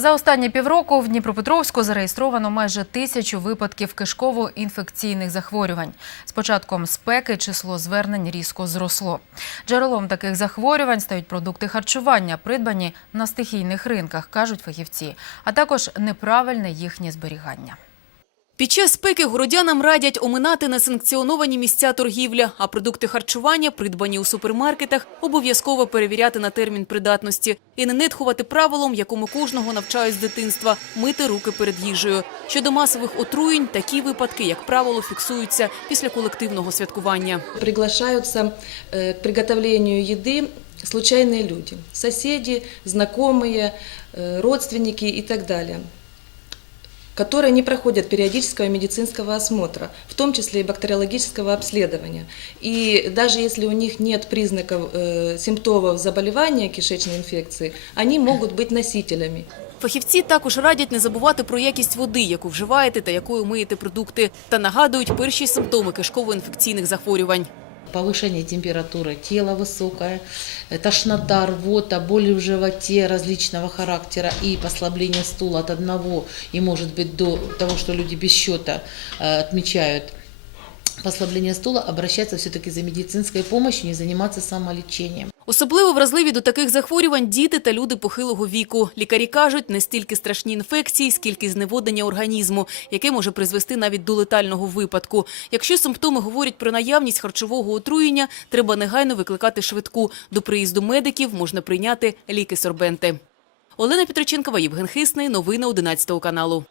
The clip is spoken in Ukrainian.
За останні півроку в Дніпропетровську зареєстровано майже тисячу випадків кишково-інфекційних захворювань. З початком спеки число звернень різко зросло. Джерелом таких захворювань стають продукти харчування, придбані на стихійних ринках, кажуть фахівці, а також неправильне їхнє зберігання. Під час спеки городянам радять оминати несанкціоновані місця торгівлі, а продукти харчування, придбані у супермаркетах, обов'язково перевіряти на термін придатності і не нитхувати правилом, якому кожного навчають з дитинства – мити руки перед їжею. Щодо масових отруєнь, такі випадки, як правило, фіксуються після колективного святкування. Приглашаются э, к приготовлению еды случайные люди, соседи, знакомые, э, родственники и так далее которые не проходят периодического медицинского осмотра, в том числе и бактериологического обследования. И даже если у них нет признаков, э, симптомов заболевания кишечной инфекции, они могут быть носителями. Фахівці також радять не забувати про якість води, яку вживаєте та якою миєте продукти, та нагадують перші симптоми кишково-інфекційних захворювань. Повышение температуры тела высокое, э, тошнота, рвота, боли в животе различного характера и послабление стула от одного и может быть до того, что люди без счета э, отмечают послабление стула, обращаться все-таки за медицинской помощью, не заниматься самолечением. Особливо вразливі до таких захворювань діти та люди похилого віку. Лікарі кажуть, не стільки страшні інфекції, скільки зневоднення організму, яке може призвести навіть до летального випадку. Якщо симптоми говорять про наявність харчового отруєння, треба негайно викликати швидку. До приїзду медиків можна прийняти ліки-сорбенти. Олена Петриченкова, Євген Хисний. Новини 11 каналу.